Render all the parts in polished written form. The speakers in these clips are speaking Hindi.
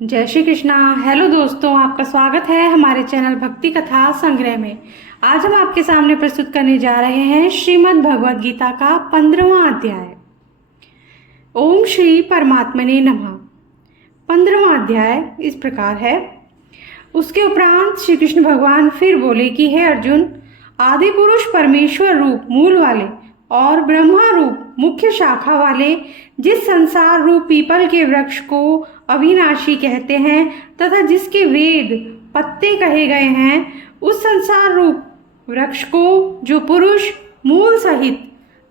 जय श्री कृष्णा। हेलो दोस्तों, आपका स्वागत है हमारे चैनल भक्ति कथा संग्रह में। आज हम आपके सामने प्रस्तुत करने जा रहे हैं श्रीमद् भगवद गीता का 15वां अध्याय। ओम श्री परमात्मने नमः। 15वां अध्याय इस प्रकार है। उसके उपरांत श्री कृष्ण भगवान फिर बोले कि हे अर्जुन, आदि पुरुष परमेश्वर रूप मूल वाले और ब्रह्मा रूप मुख्य शाखा वाले जिस संसार रूप पीपल के वृक्ष को अविनाशी कहते हैं तथा जिसके वेद पत्ते कहे गए हैं, उस संसार रूप वृक्ष को जो पुरुष मूल सहित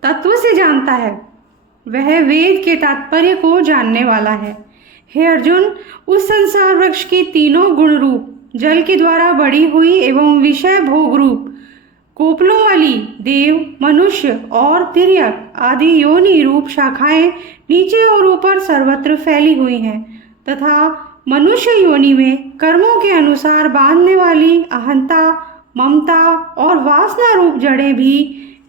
तत्व से जानता है, वह वेद के तात्पर्य को जानने वाला है। हे अर्जुन, उस संसार वृक्ष की तीनों गुण रूप जल के द्वारा बढ़ी हुई एवं विषय भोग रूप कोपलों वाली देव, मनुष्य और तिर्यक आदि योनि रूप शाखाएं नीचे और ऊपर सर्वत्र फैली हुई हैं तथा मनुष्य योनि में कर्मों के अनुसार बांधने वाली अहंता, ममता और वासना रूप जड़ें भी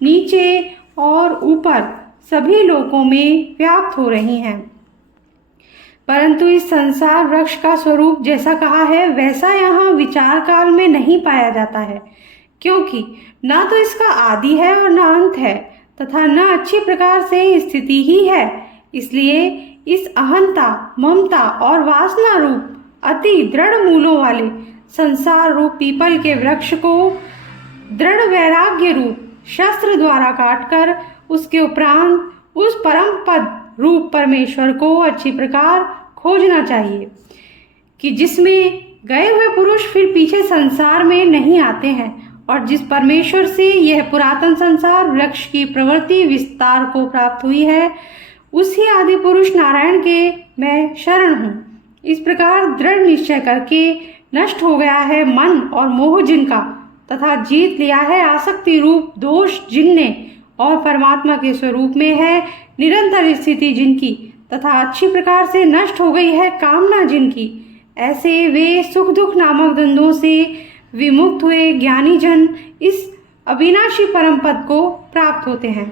नीचे और ऊपर सभी लोकों में व्याप्त हो रही हैं। परंतु इस संसार वृक्ष का स्वरूप जैसा कहा है वैसा यहाँ विचार काल में नहीं पाया जाता है, क्योंकि न तो इसका आदि है और न अंत है तथा न अच्छी प्रकार से स्थिति ही है। इसलिए इस अहंता, ममता और वासना रूप अति दृढ़ मूलों वाले संसार रूप पीपल के वृक्ष को दृढ़ वैराग्य रूप शस्त्र द्वारा काटकर उसके उपरांत उस परम पद रूप परमेश्वर को अच्छी प्रकार खोजना चाहिए कि जिसमें गए हुए पुरुष फिर पीछे संसार में नहीं आते हैं और जिस परमेश्वर से यह पुरातन संसार वृक्ष की प्रवृत्ति विस्तार को प्राप्त हुई है, उसी आदि पुरुष नारायण के मैं शरण हूँ। इस प्रकार दृढ़ निश्चय करके नष्ट हो गया है मन और मोह जिनका तथा जीत लिया है आसक्ति रूप दोष जिनने और परमात्मा के स्वरूप में है निरंतर स्थिति जिनकी तथा अच्छी प्रकार से नष्ट हो गई है कामना जिनकी, ऐसे वे सुख दुख नामक द्वंद्वों से विमुक्त हुए ज्ञानी जन इस अविनाशी परम पद को प्राप्त होते हैं।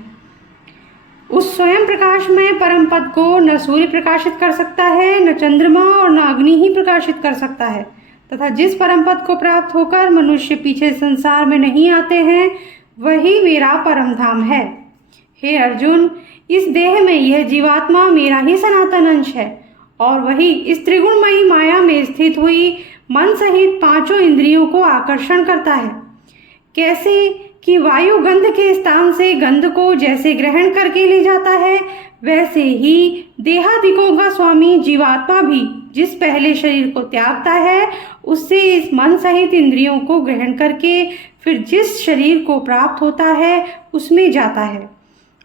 उस स्वयं प्रकाशमय परम पद को न सूर्य प्रकाशित कर सकता है, न चंद्रमा और न अग्नि ही प्रकाशित कर सकता है तथा जिस परम पद को प्राप्त होकर मनुष्य पीछे संसार में नहीं आते हैं, वही मेरा परम धाम है। हे अर्जुन, इस देह में यह जीवात्मा मेरा ही सनातन अंश है और वही इस त्रिगुणमयी माया में स्थित हुई मन सहित पांचों इंद्रियों को आकर्षण करता है। कैसे कि वायु गंध के स्थान से गंध को जैसे ग्रहण करके ले जाता है, वैसे ही देहादिकों का स्वामी जीवात्मा भी जिस पहले शरीर को त्यागता है, उससे इस मन सहित इंद्रियों को ग्रहण करके फिर जिस शरीर को प्राप्त होता है उसमें जाता है।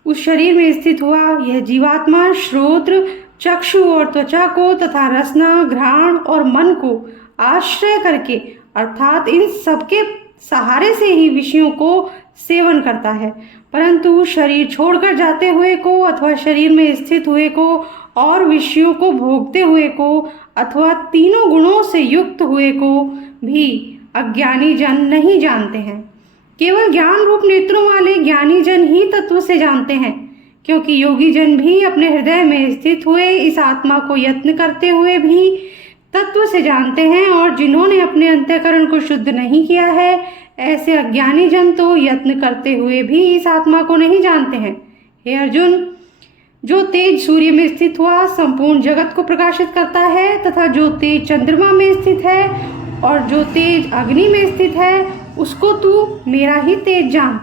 उस शरीर में स्थित हुआ यह जीवात्मा श्रोत्र, चक्षु और त्वचा को तथा रसना, घ्राण और मन को आश्रय करके अर्थात इन सबके सहारे से ही विषयों को सेवन करता है। परंतु शरीर छोड़कर जाते हुए को अथवा शरीर में स्थित हुए को और विषयों को भोगते हुए को अथवा तीनों गुणों से युक्त हुए को भी अज्ञानी जन नहीं जानते हैं। केवल ज्ञान रूप नेत्रों वाले ज्ञानी जन ही तत्व से जानते हैं, क्योंकि योगी जन भी अपने हृदय में स्थित हुए इस आत्मा को यत्न करते हुए भी तत्व से जानते हैं और जिन्होंने अपने अंतःकरण को शुद्ध नहीं किया है, ऐसे अज्ञानी जन तो यत्न करते हुए भी इस आत्मा को नहीं जानते हैं। हे अर्जुन, जो तेज सूर्य में स्थित हुआ संपूर्ण जगत को प्रकाशित करता है तथा जो तेज चंद्रमा में स्थित है और जो तेज अग्नि में स्थित है, उसको तू मेरा ही तेज जान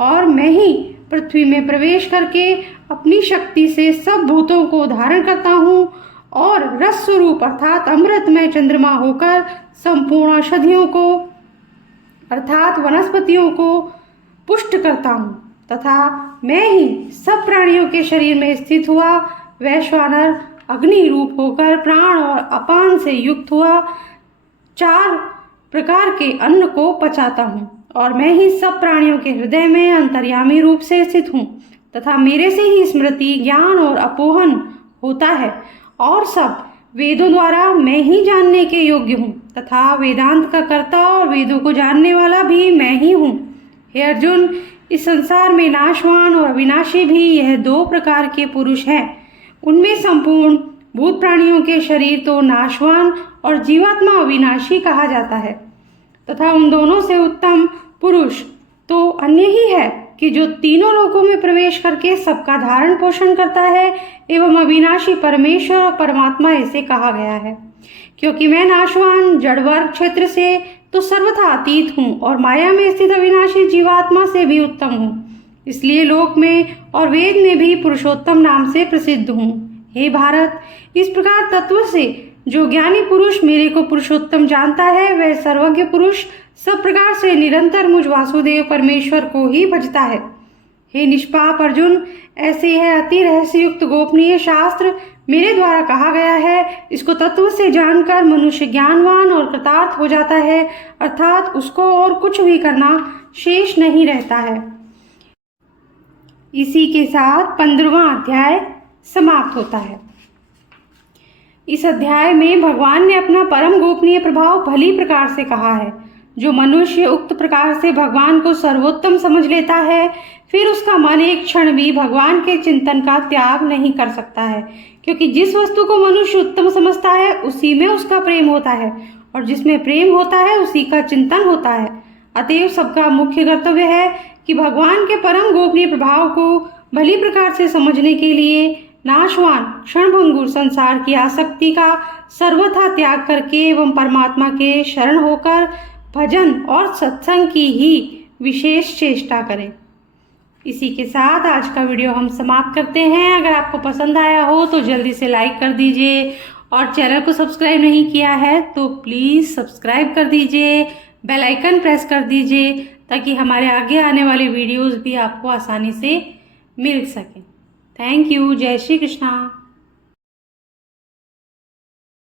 और मैं ही पृथ्वी में प्रवेश करके अपनी शक्ति से सब भूतों को धारण करता हूँ और रस स्वरूप अर्थात अमृतमय चंद्रमा होकर संपूर्ण औषधियों को अर्थात वनस्पतियों को पुष्ट करता हूँ तथा मैं ही सब प्राणियों के शरीर में स्थित हुआ वैश्वानर अग्नि रूप होकर प्राण और अपान से युक्त हुआ 4 प्रकार के अन्न को पचाता हूँ और मैं ही सब प्राणियों के हृदय में अंतर्यामी रूप से स्थित हूँ तथा मेरे से ही स्मृति, ज्ञान और अपोहन होता है और सब वेदों द्वारा मैं ही जानने के योग्य हूँ तथा वेदांत का कर्ता और वेदों को जानने वाला भी मैं ही हूँ। हे अर्जुन, इस संसार में नाशवान और अविनाशी भी यह 2 प्रकार के पुरुष हैं। उनमें संपूर्ण भूत प्राणियों के शरीर तो नाशवान और जीवात्मा अविनाशी कहा जाता है, तथा उन दोनों से उत्तम पुरुष तो अन्य ही है कि जो तीनों लोकों में प्रवेश करके सबका धारण पोषण करता है एवं अविनाशी परमेश्वर और परमात्मा ऐसे कहा गया है। क्योंकि मैं नाशवान जड़ वर्ग क्षेत्र से तो सर्वथा अतीत हूँ और माया में स्थित अविनाशी जीवात्मा से भी उत्तम हूँ, इसलिए लोक में और वेद में भी पुरुषोत्तम नाम से प्रसिद्ध हूँ। हे भारत, इस प्रकार तत्व से जो ज्ञानी पुरुष मेरे को पुरुषोत्तम जानता है, वह सर्वज्ञ पुरुष सब प्रकार से निरंतर मुझ वासुदेव परमेश्वर को ही भजता है। हे निष्पाप अर्जुन, ऐसे है अति रहस्ययुक्त गोपनीय शास्त्र मेरे द्वारा कहा गया है। इसको तत्व से जानकर मनुष्य ज्ञानवान और कृतार्थ हो जाता है, अर्थात उसको और कुछ भी करना शेष नहीं रहता है। इसी के साथ 15वां अध्याय समाप्त होता है। इस अध्याय में भगवान ने अपना परम गोपनीय प्रभाव भली प्रकार से कहा है। जो मनुष्य उक्त प्रकार से भगवान को सर्वोत्तम समझ लेता है, फिर उसका मन एक क्षण भी भगवान के चिंतन का त्याग नहीं कर सकता है, क्योंकि जिस वस्तु को मनुष्य उत्तम समझता है उसी में उसका प्रेम होता है, और जिसमें प्रेम होता है उसी का चिंतन होता है। अतएव सबका मुख्य कर्तव्य है कि भगवान के परम गोपनीय प्रभाव को भली प्रकार से समझने के लिए नाशवान क्षणभंगुर संसार की आसक्ति का सर्वथा त्याग करके एवं परमात्मा के शरण होकर भजन और सत्संग की ही विशेष चेष्टा करें। इसी के साथ आज का वीडियो हम समाप्त करते हैं। अगर आपको पसंद आया हो तो जल्दी से लाइक कर दीजिए, और चैनल को सब्सक्राइब नहीं किया है तो प्लीज़ सब्सक्राइब कर दीजिए, बेल आइकन प्रेस कर दीजिए, ताकि हमारे आगे आने वाले वीडियोस भी आपको आसानी से मिल सकें। Thank you. जय श्री कृष्णा।